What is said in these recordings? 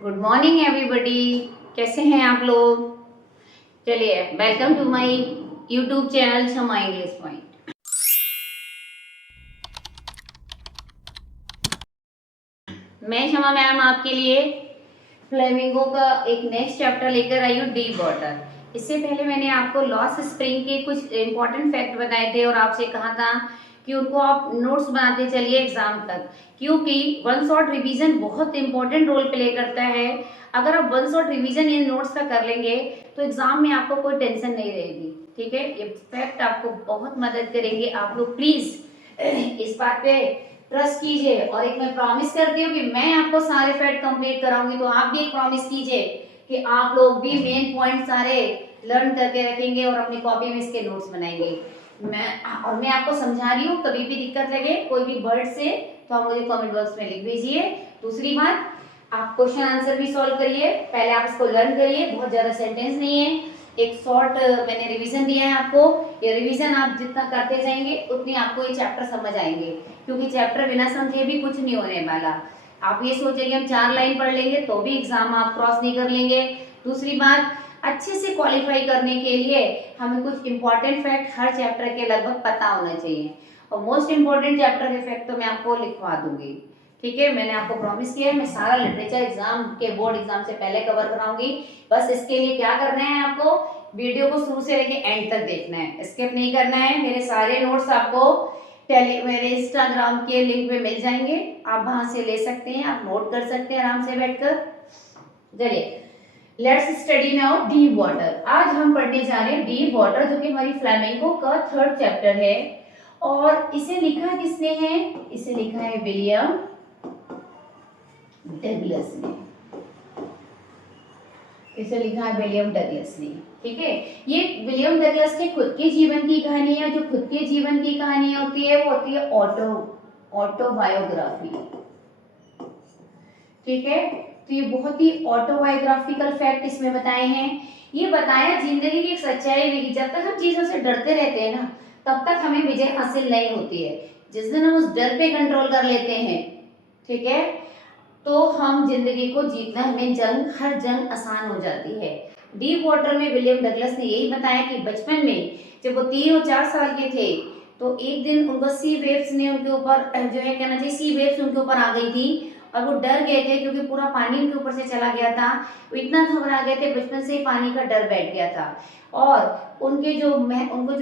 Good morning everybody. कैसे हैं आप लोग? चलिए, welcome to my YouTube channel Shama English point. मैं शमा मैम आपके लिए फ्लेमिंगो का एक नेक्स्ट चैप्टर लेकर आई हूँ, डीप वाटर। इससे पहले मैंने आपको लॉस्ट स्प्रिंग के कुछ इंपॉर्टेंट फैक्ट बताए थे और आपसे कहा था कि उनको आप नोट्स बनाते चलिए एग्जाम तक, क्योंकि वन शॉट रिवीजन बहुत इंपॉर्टेंट रोल प्ले करता है। अगर आप वन शॉट रिवीजन इन नोट्स का कर लेंगे तो एग्जाम में आपको कोई टेंशन नहीं रहेगी। ठीक है, ये फैक्ट आपको बहुत मदद करेंगे। आप लोग प्लीज इस बात पे ट्रस्ट कीजिए और एक मैं प्रॉमिस करती हूँ कि मैं आपको सारे फैक्ट कंप्लीट कराऊंगी, तो आप भी एक प्रॉमिस कीजिए कि आप लोग भी मेन पॉइंट सारे लर्न करके रखेंगे और अपनी कॉपी में इसके नोट्स बनाएंगे। मैं आपको समझा रही हूँ, कभी भी दिक्कत लगे कोई भी वर्ड से तो आप मुझे कमेंट बॉक्स में लिख दीजिए। दूसरी बात, आप क्वेश्चन आंसर भी सॉल्व करिए, पहले आप इसको लर्न करिए, बहुत ज्यादा सेंटेंस नहीं है, एक शॉर्ट मैंने रिवीजन दिया है आपको। ये रिवीजन आप जितना करते जाएंगे उतनी आपको ये चैप्टर समझ आएंगे, क्योंकि चैप्टर बिना समझे भी कुछ नहीं होने वाला। आप ये सोचेंगे हम 4 लाइन पढ़ लेंगे तो भी एग्जाम आप क्रॉस नहीं कर लेंगे। दूसरी बात, अच्छे से क्वालिफाई करने के लिए हमें कुछ इंपॉर्टेंट फैक्ट हर चैप्टर के लगभग पता होना चाहिए, और मोस्ट इंपॉर्टेंट चैप्टर के फैक्ट तो मैं आपको लिखवा दूंगी। ठीक है, मैंने आपको प्रॉमिस किया है मैं सारा लिटरेचर एग्जाम के बोर्ड एग्जाम से पहले कवर कराऊंगी। बस इसके लिए क्या करना है, आपको वीडियो को शुरू से लेके एंड तक देखना है, स्किप नहीं करना है। मेरे सारे नोट्स आपको मेरे इंस्टाग्राम के लिंक पे मिल जाएंगे, आप वहां से ले सकते हैं, आप नोट कर सकते हैं आराम से बैठकर। चलिए, let's study now deep water. आज हम पढ़ने जा रहे हैं डीप वाटर, जो कि हमारी फ्लेमिंगो का 3rd चैप्टर है। और इसे लिखा किसने है? इसे लिखा है विलियम डगलस ने। इसे लिखा है विलियम डगलस ने। ठीक है, ये विलियम डगलस के खुद के जीवन की कहानी है। जो खुद के जीवन की कहानी होती है वो होती है ऑटोबायोग्राफी। ठीक है, तो ये बहुत ही ऑटोबायोग्राफिकल फैक्ट इसमें बताए हैं। ये बताया जिंदगी की एक सच्चाई भी कि जब तक हम चीजों से डरते रहते हैं ना, तब तक हमें विजय हासिल नहीं होती है। जिस दिन हम उस डर पे कंट्रोल कर लेते हैं, ठीक है, तो हम जिंदगी को जीतना, हमें हर जंग आसान हो जाती है। डीप वाटर में विलियम डगलस ने यही बताया कि बचपन में जब वो 3 और 4 साल के थे, तो एक दिन उनको सी वेव्स ने उनके ऊपर, जो है कहना चाहिए, सी वेव्स उनके ऊपर आ गई थी और वो डर गए थे, क्योंकि पूरा पानी उनके ऊपर से चला गया था। वो इतना घबरा गए थे, बचपन से ही पानी का डर बैठ गया था। और उनको जो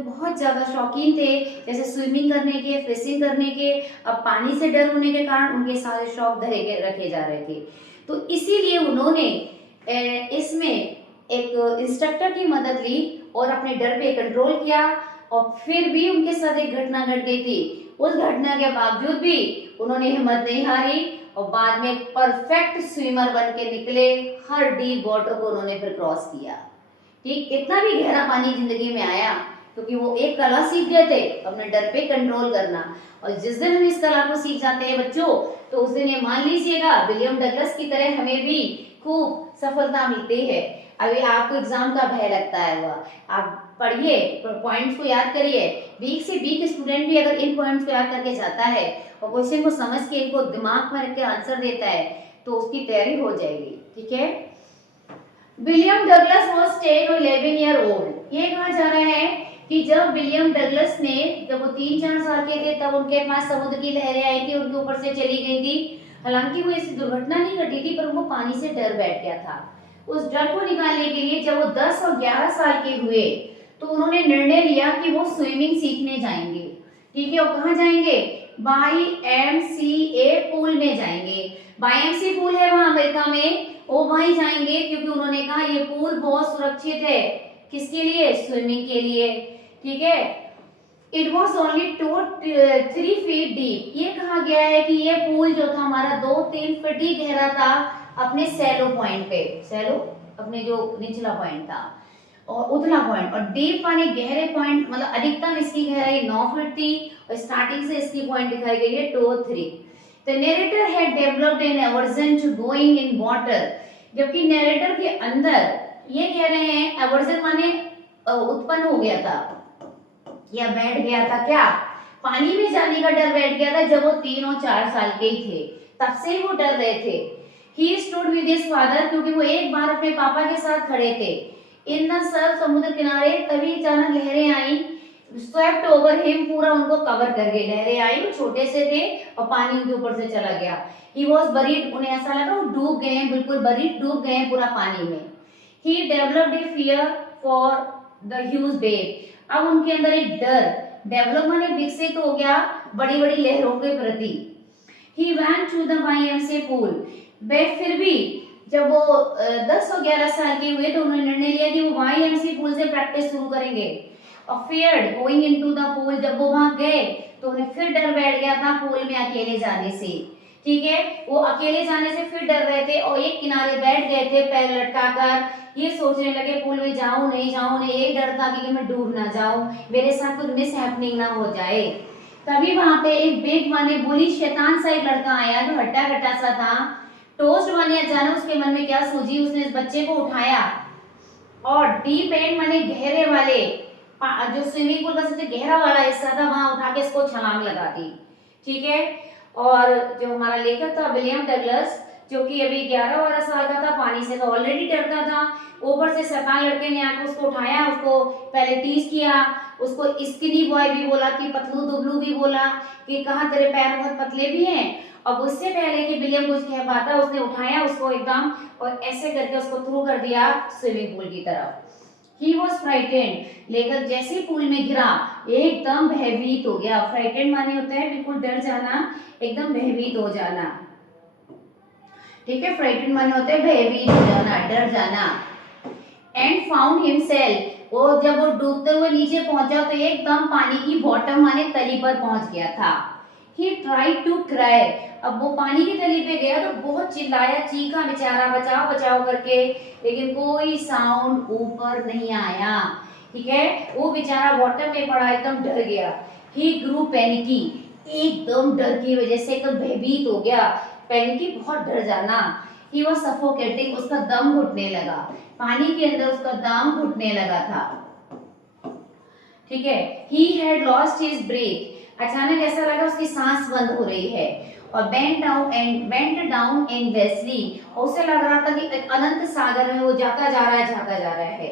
बहुत ज्यादा शौकीन थे, जैसे स्विमिंग करने के, फिशिंग करने के, अब पानी से डर होने के कारण उनके सारे शौक धरे के रखे जा रहे थे। तो इसीलिए उन्होंने इसमें एक इंस्ट्रक्टर की मदद ली और अपने डर पे कंट्रोल किया। और फिर भी उनके साथ एक घटना घट गई थी। उस घटना के बावजूद भी उन्होंने हिम्मत नहीं हारी और बाद में परफेक्ट स्विमर बन के निकले। हर डीप वाटर को उन्होंने फिर क्रॉस किया। ठीक, कितना भी गहरा पानी जिंदगी में आया, क्योंकि वो एक कला सीख गए थे, अपने डर पे कंट्रोल करना। और जिस दिन हम इस कला को सीख जाते हैं बच्चों, तो उस दिन ये मान लीजिएगा विलियम डगलस की तरह हमें भी खूब सफलता मिलती है। अभी आपको एग्जाम का भय लगता है, वह आप पढ़िए, पॉइंट्स को याद करिए। वीक से वीक स्टूडेंट भी अगर इन पॉइंट्स को याद करके जाता है और क्वेश्चन को समझ के इनको दिमाग में रख के आंसर देता है, तो उसकी तैयारी हो जाएगी। ठीक है, विलियम डगलस वॉज 10 और 11 ईयर ओल्ड। ये कहा जा रहा है कि जब विलियम डगलस ने, जब वो 3-4 साल के थे, तब उनके पास समुद्र की लहरें आई थी, उनके ऊपर से चली गई थी। हालांकि वो ऐसी दुर्घटना नहीं घटी थी, पर उनको पानी से डर बैठ गया था। उस डर को निकालने के लिए जब वो 10 और 11 साल के हुए, तो उन्होंने निर्णय लिया कि वो स्विमिंग सीखने जाएंगे। ठीक है, और कहाँ जाएंगे? YMCA पूल में जाएंगे। YMCA पूल है वहां अमेरिका में, वो वहीं जाएंगे, क्योंकि उन्होंने कहा ये पूल बहुत सुरक्षित है। किसके लिए? स्विमिंग के लिए। ठीक है, it was only 2-3 feet deep. ये कहा गया है कि ये पूल जो था हमारा 2-3 फीट ही गहरा था अपने सैलो पॉइंट पे। सैलो अपने जो निचला पॉइंट था और उतला पॉइंट, और डीप माने गहरे पॉइंट, मतलब अधिकतम इसकी गहराई 9 फीट थी और स्टार्टिंग से इसकी पॉइंट दिखाई गई है 2 और 3। The narrator had developed an aversion to going in water। जबकि नैरेटर के अंदर ये कह रहे हैं aversion माने उत्पन्न हो गया था या बैठ गया था, क्या? पानी में जाने का डर बैठ गया था जब वो 3 और 4 साल के ही थे, तब से ही वो डर रहे थे। He stood with his father, क्योंकि वो एक बार अपने पापा के साथ खड़े थे इन द सर्फ, समुद्र किनारे, तभी अचानक लहरें आई, स्वेप्ट ओवर हिम, पूरा उनको कवर कर गई। लहरें आई, वो छोटे से थे और पानी उनके ऊपर से चला गया। ही वॉज बरीड, उन्हें ऐसा लगा वो डूब गए हैं, बिल्कुल बरीड, डूब गए हैं पूरा पानी में। He developed a fear for the huge wave, अब उनके अंदर एक डर, डेवलप माने विकसित हो गया बड़ी बड़ी लहरों के प्रति। ही went to the YMCA pool, वे फिर भी जब वो 10 और 11 साल के हुए तो उन्होंने निर्णय लिया कि वो YMCA पूल से प्रैक्टिस शुरू करेंगे। और feared going into the pool, जब वो वहां गए तो उन्हें फिर डर बैठ गया था पूल में अकेले जाने से। ठीक है, वो अकेले जाने से फिर डर रहे थे और एक किनारे बैठ गए थे पैर लटकाकर, ये सोचने लगे पूल में जाऊं नहीं जाऊं, उन्हें यही डर था कि मैं डूब ना जाऊं, मेरे साथ कुछ मिस हैपनिंग ना हो जाए। तभी वहां पे एक बिग माने बुली शैतान सा एक लड़का आया जो हट्टा कट्टा सा था। टोस्ट माने अचानक उसके मन में क्या सूझी, उसने इस बच्चे को उठाया और डीप एंड माने गहरे वाले जो स्विमिंग पूल का सबसे गहरा वाला हिस्सा था वहां उठा के इसको छलांग लगा दी। ठीक है, और जो हमारा लेखक था विलियम डगलस, जो कि अभी 11-12 साल का था, पानी से तो ऑलरेडी डरता था, ऊपर से शैतान लड़के ने आकर उसको उठाया, उसको पहले टीज किया, उसको स्किनी बॉय भी बोला कि पतलू दुबलू भी बोला कि कहाँ तेरे पैर बहुत पतले भी हैं। अब उससे पहले कि विलियम कुछ कह पाता उसने उठाया उसको एकदम और ऐसे करके उसको थ्रू कर दिया स्विमिंग पूल की तरफ। He was frightened, लेखक जैसे ही पूल में गिरा एकदम भयभीत हो गया। फ्राइटेंड माने होता है बिल्कुल डर जाना, एकदम भयभीत हो जाना। ठीक है, फ्राइटेंड माने होता है भयभीत हो जाना, डर जाना। एंड फाउंड हिमसेल्फ, वो जब वो डूबते हुए नीचे पहुंचा तो एकदम पानी की बॉटम माने तली पर पहुंच गया था। He tried to cry, अब वो पानी की तली पे गया तो बहुत चिल्लाया, चीखा बेचारा बचाओ बचाओ करके, लेकिन कोई साउंड ऊपर नहीं आया। ठीक है, वो बेचारा बॉटम में पड़ा, एकदम डर गया। He grew panicky, एकदम डर की वजह से एकदम भयभीत हो गया। पैनिकी बहुत डर जाना। He was suffocating, उसका दम घुटने लगा, पानी के अंदर उसका दम घुटने लगा था। ठीक है, He had lost his breath, अचानक ऐसा लगा उसकी सांस बंद हो रही है। और went down endlessly, उसे लग रहा था कि एक अनंत सागर में वो जाता जा रहा है।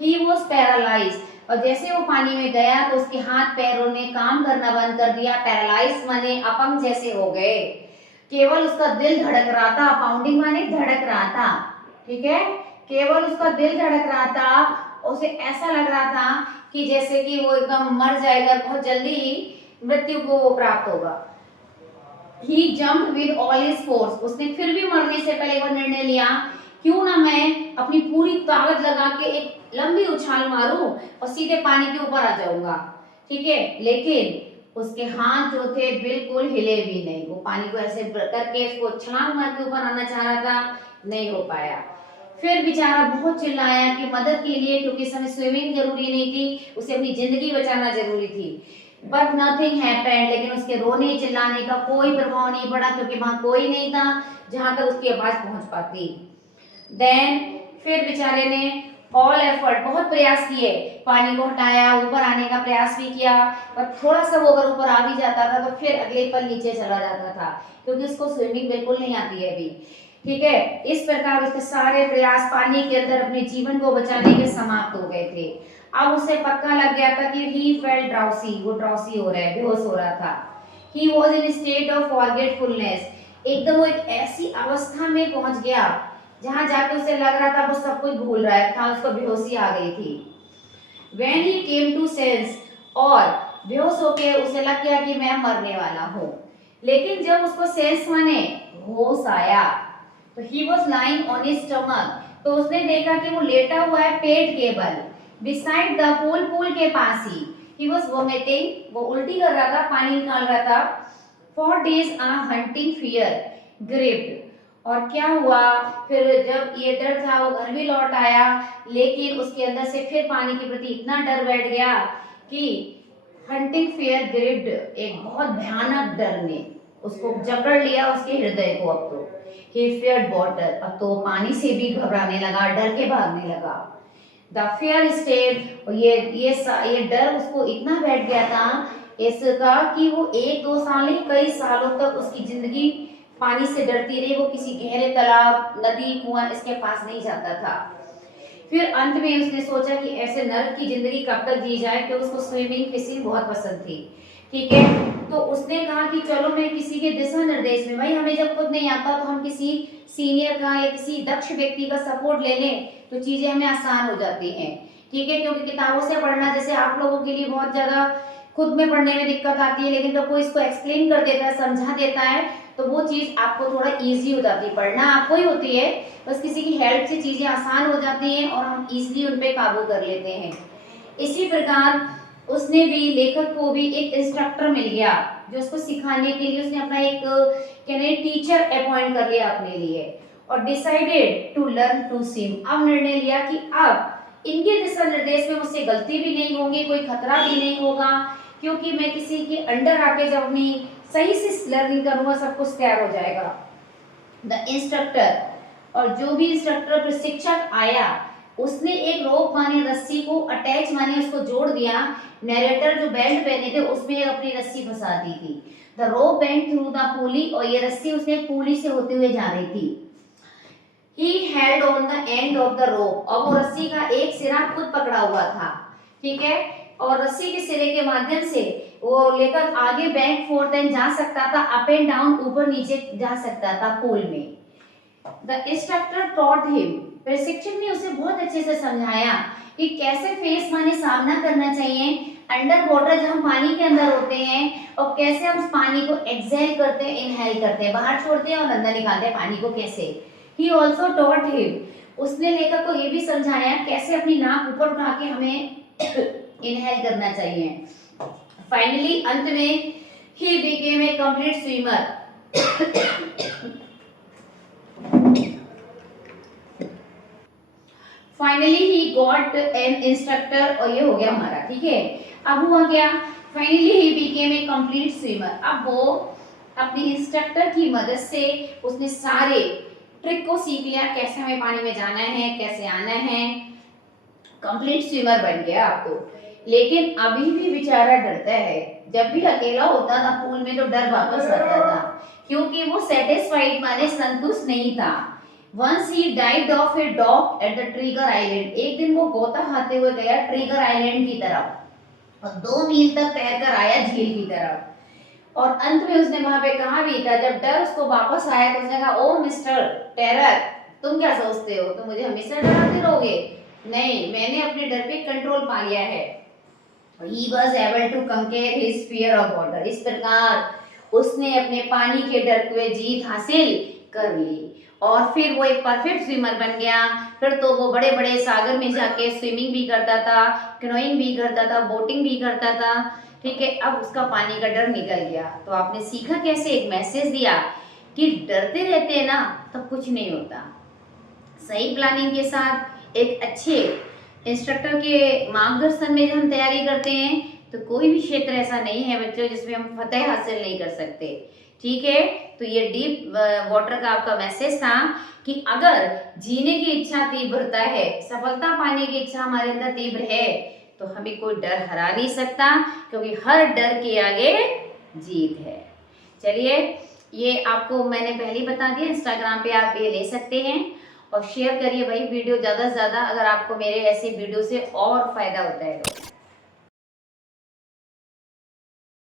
He was paralyzed, और जैसे वो पानी में गया तो उसके हाथ पैरों ने काम करना बंद कर दिया। पैरालाइज माने अपंग जैसे हो गए, केवल उसका दिल धड़क रहा था। पाउंडिंग माने धड़क रहा था। ठीक है, केवल उसका दिल धड़क रहा था, उसे ऐसा लग रहा था कि जैसे कि वो एकदम मर जाएगा, बहुत जल्दी मृत्यु को प्राप्त होगा। He jumped with all his force, उसने फिर भी मरने से पहले वो निर्णय लिया क्यों ना मैं अपनी पूरी ताकत लगा के एक लंबी उछाल मारूं और सीधे पानी के ऊपर आ जाऊंगा। ठीक है, लेकिन उसके हाथ जो थे बिल्कुल हिले भी नहीं, वो पानी को ऐसे करके इसको छलांग मार के ऊपर आना चाह रहा था, नहीं हो पाया। फिर बेचारा बहुत चिल्लाया कि मदद के लिए, क्योंकि इस समय स्विमिंग जरूरी नहीं थी, उसे अपनी जिंदगी बचाना जरूरी थी। बट नथिंग हैपेंड, लेकिन उसके रोने चिल्लाने का कोई प्रभाव नहीं पड़ा, क्योंकि वहां कोई नहीं था जहां तक उसकी आवाज पहुंच पाती। देन फिर बेचारे ने ऑल एफर्ट, बहुत प्रयास किए, पानी को हटाया, ऊपर आने का प्रयास भी किया, पर थोड़ा सा वो अगर ऊपर आ भी जाता था तो फिर अगले पल नीचे चला जाता था, क्योंकि उसको स्विमिंग बिल्कुल नहीं आती है अभी। ठीक है, इस प्रकार उसके सारे प्रयास पानी के अंदर अपने जीवन को बचाने के समाप्त हो गए थे। अब उसे पक्का लग गया था कि ही फेल्ट ड्राउसी, वो ड्राउसी हो रहा है, बेहोश हो रहा था। He was in state of forgetfulness, एकदम वो एक ऐसी अवस्था में पहुंच गया जहां जाके उसे लग रहा था वो सब कुछ भूल रहा था, उसको बेहोशी आ गई थी। When he came to sense, और बेहोश होके उसे लग गया कि मैं मरने वाला हूँ, लेकिन जब उसको सेंस माने होश आया तो he was lying on his stomach, तो उसने देखा कि वो लेटा हुआ है पेट के बल, beside the pool, पूल के पास ही। he was vomiting, वो उल्टी कर रहा था, पानी निकाल रहा था। For days a hunting fear gripped, और क्या हुआ फिर जब ये डर था वो घर भी लौट आया, लेकिन उसके अंदर से फिर पानी के प्रति इतना डर बैठ गया कि हंटिंग फियर ग्रिप्ड, एक बहुत भयानक डर ने उसको जकड़ लिया उसके हृदय को। अब तो he feared water, अब तो पानी से भी घबराने लगा, डर के भागने लगा। The fear stayed, और ये डर उसको इतना बैठ गया था इसका कि वो 1-2 साल नहीं कई सालों तक उसकी जिंदगी पानी से डरती रही, वो किसी गहरे तालाब, नदी, कुआं इसके पास नहीं जाता था। फिर अंत में उसने सोचा कि ऐसे नर्क की जिंदगी कब तक जी जाए, कि उसको स्विमिंग फिशिंग बहुत पसंद थी। ठीक है, तो उसने कहा कि चलो मैं किसी के दिशा निर्देश में, भाई हमें जब खुद नहीं आता तो हम किसी सीनियर का या किसी दक्ष व्यक्ति का सपोर्ट ले लें तो चीजें हमें आसान हो जाती हैं। ठीक है, क्योंकि किताबों से पढ़ना जैसे आप लोगों के लिए बहुत ज्यादा खुद में पढ़ने में दिक्कत आती है, लेकिन जब कोई इसको एक्सप्लेन कर देता है, समझा देता है, तो वो चीज आपको थोड़ा इजी हो जाती है। पढ़ना आपको ही होती है, बस किसी की हेल्प से चीजें आसान हो जाती हैं और हम इजीली उन पे काबू कर लेते हैं। इसी प्रकार उसने भी, लेखक को भी एक इंस्ट्रक्टर मिल गया जो उसको सिखाने के लिए उसने अपना एक कहने टीचर अपॉइंट कर लिया अपने लिए, और decided to learn to swim. अब निर्णय लिया कि अब इनके दिशा निर्देश में मुझसे गलती भी नहीं होगी, कोई खतरा भी नहीं होगा, क्योंकि मैं किसी के अंडर आके जब अपनी सही से लर्निंग करूंगा सब कुछ तैयार हो जाएगा। द इंस्ट्रक्टर, और जो भी इंस्ट्रक्टर प्रशिक्षक आया उसने एक रोप माने रस्सी को अटैच माने उसको जोड़ दिया। नैरेटर जो बेल्ट पहने थे उसमें अपनी रस्सी फंसा दी थी। The rope went through the पुली, और ये रस्सी उसने पुली से होते हुए जा रही थी। He held on the end of the rope, और वो रस्सी का एक सिरा खुद पकड़ा हुआ था। ठीक है, और रस्सी के सिरे के माध्यम से वो लेकर आगे बैक फोर्थ एंड जा सकता था, अप एंड डाउन ऊपर नीचे जा सकता था पूल में। द इंस्ट्रक्टर टॉट हिम, प्रशिक्षक ने उसे बहुत अच्छे से समझाया कि कैसे फेस माने सामना करना चाहिए अंडर वाटर, जब हम पानी के अंदर होते हैं, और कैसे हम पानी को एक्सहेल करते हैं, इनहेल करते हैं, बाहर छोड़ते हैं और अंदर निकालते हैं पानी को कैसे। He also taught him, उसने लेखक को ये भी समझाया कैसे अपनी नाक ऊपर उठा के हमें इनहेल करना चाहिए। फाइनली अंत में he became a complete swimmer। Finally he got an instructor, और ये हो गया हमारा। ठीक है, अब हुआ क्या, finally he became a complete swimmer. अब वो अपनी इंस्ट्रक्टर की मदद से उसने सारे ट्रिक को सीख लिया, कैसे हमें पानी में जाना है, कैसे आना है, कंप्लीट स्विमर बन गया अब तो। लेकिन अभी भी बेचारा डरता है, जब भी अकेला होता था पूल में तो डर वापस आता था, क्योंकि वो सेटिस्फाइड माने संतुष्ट नहीं था। Once he dived off a dock at the trigger island, एक दिन वो गोता खाते हुए गया ट्रिगर आइलैंड की तरफ और 2 मील तक तैरकर आया झील की तरफ, और अंत में उसने वहां पे कहा भी था, जब डर उसको वापस आया तो उसने कहा, ओ मिस्टर टेरर, तुम क्या सोचते हो, तुम मुझे हमेशा डराते रहोगे? नहीं, मैंने अपने डर पे कंट्रोल पा लिया है। He was able to conquer his fear of water। इस प्रकार उसने अपने पानी के डर पे जीत हासिल कर ली, और फिर वो एक परफेक्ट स्विमर बन गया। फिर तो वो बड़े बड़े सागर में जाके स्विमिंग भी करता था, कैनोइंग भी करता था, बोटिंग भी करता था। ठीक है, अब उसका पानी का डर निकल गया। तो आपने सीखा कैसे, एक मैसेज दिया कि डरते रहते हैं ना तब कुछ नहीं होता। सही प्लानिंग के साथ एक अच्छे इंस्ट्रक्टर के मार्गदर्शन में जब हम तैयारी करते हैं तो कोई भी क्षेत्र ऐसा नहीं है बच्चों जिसमें हम फतेह हासिल नहीं कर सकते। ठीक है, तो ये डीप वाटर का आपका मैसेज था कि अगर जीने की इच्छा तीव्रता है, सफलता पाने की इच्छा हमारे अंदर तीव्र है, तो हमें कोई डर हरा नहीं सकता, क्योंकि हर डर के आगे जीत है। चलिए, ये आपको मैंने पहले ही बता दिया, इंस्टाग्राम पे आप ये ले सकते हैं, और शेयर करिए भाई वीडियो ज़्यादा से ज़्यादा, अगर आपको मेरे ऐसे वीडियो से और फायदा होता है तो।